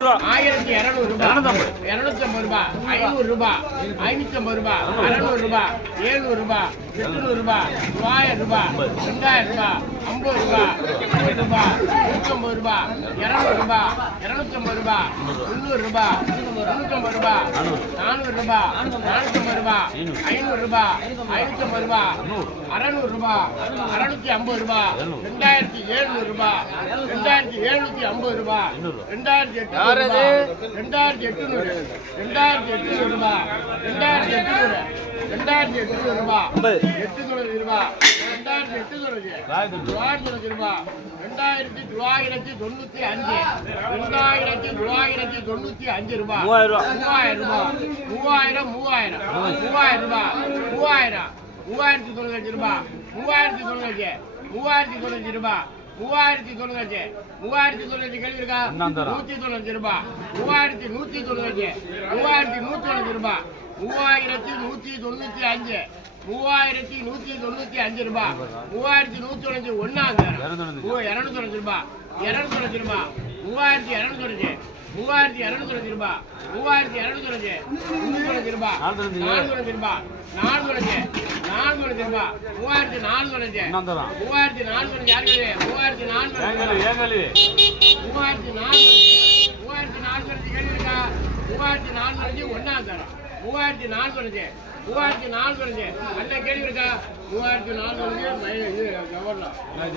ஆயிரத்தி இருநூறு ரூபாய் இருநூத்தி ஐம்பது ரூபாய் ஐநூறு ரூபாய் ஐநூத்தி ஐம்பது ரூபாய் அறுநூறு ரூபாய் எழுநூறு ரூபாய் எட்நூறு ரூபாய் தொள்ளாயிரம் ரூபாய் ரெண்டாயிரம் ரூபாய் ஐம்பது ரூபாய் ரூபாய் நூற்றம்பது ரூபாய் இருநூறு ரூபாய் இருநூத்தி ஐம்பது ரூபாய் முந்நூறு ரூபாய் முந்நூற்றம்பது ரூபாய் நானூறு ஐம்பது ரூபாய் ஐநூறு ஐம்பது ரூபாய் அறநூறு அறுநூத்தி ஐம்பது ரூபாய் ரெண்டாயிரத்தி எழுநூறு ரெண்டாயிரத்தி எழுநூத்தி ஐம்பது ரூபாய் ரெண்டாயிரத்தி ரூபாய் ரெண்டாயிரத்தி எட்நூறு. ரெண்டாயிரத்தி எட்நூறு ரூபாய் ரெண்டாயிரத்தி எட்நூறு. ரெண்டாயிரத்தி எட்நூறு ரூபாய் எட்நூறு ரூபாய் ரெண்டாயிரத்தி ரெண்டாயிரத்தி தொள்ளாயிரத்தி தொண்ணூத்தி அஞ்சு. ரெண்டாயிரத்தி தொள்ளாயிரத்தி தொண்ணூத்தி அஞ்சு ரூபாய் மூவாயிரம் ரூபாய் மூவாயிரம் மூவாயிரம் மூவாயிரம். ரூபாய் மூவாயிரம். மூவாயிரத்தி தொண்ணூத்தஞ்சு ரூபாய் மூவாயிரத்தி தொண்ணூத்தஞ்சு. மூவாயிரத்தி தொண்ணூத்தஞ்சு ரூபாய் மூவாயிரத்தி தொண்ணூத்தஞ்சு. மூவாயிரத்தி தொண்ணூத்தஞ்சு கேள்வி இருக்கா? நூத்தி தொண்ணூத்தஞ்சு ரூபாய் மூவாயிரத்தி நூத்தி தொண்ணூத்தஞ்சு. மூவாயிரத்தி நூத்தி தொண்ணூத்தஞ்சு ரூபாய் மூவாயிரத்தி நூத்தி தொண்ணூத்தி அஞ்சு. மூவாயிரத்தி நூத்தி தொண்ணூத்தி அஞ்சு ரூபாய் மூவாயிரத்தி நூத்தி தொண்ணூத்தி ஒன்னாங்க இருநூத்தி தொண்ணூத்தி ரூபாய் இருநூத்தி தொண்ணூத்தி ரூபாய் மூவாயிரத்தி இருநூத்தி தொண்ணூத்தி மூவாயிரத்தி இருநூத்தி தொண்ணூத்தி ரூபாய் மூவாயிரத்தி இருநூத்தி தொண்ணூத்தி முன்னூத்தி தொண்ணூத்தி ரூபாய் நானூத்தி தொண்ணூத்தி ரூபாய் நானூத்தி தொண்ணூத்தி நானூத்தி தொண்ணூத்தி ரூபாய் மூவாயிரத்தி நானூத்தி தொண்ணூத்தி மூவாயிரத்தி நானூத்தி தொண்ணூத்தி யாருக்கு மூவாயிரத்தி நானூத்தி மூவாயிரத்தி நானூத்தி மூவாயிரத்தி நானூத்தி கேள்வி இருக்கா மூவாயிரத்தி நானூத்தி ஒன்னாம் தரம் மூவாயிரத்தி நானூத்தி மூவாயிரத்தி நானூத்தி அந்த கேள்வி இருக்கா மூவாயிரத்தி நானூத்தி இது கவர்லாம்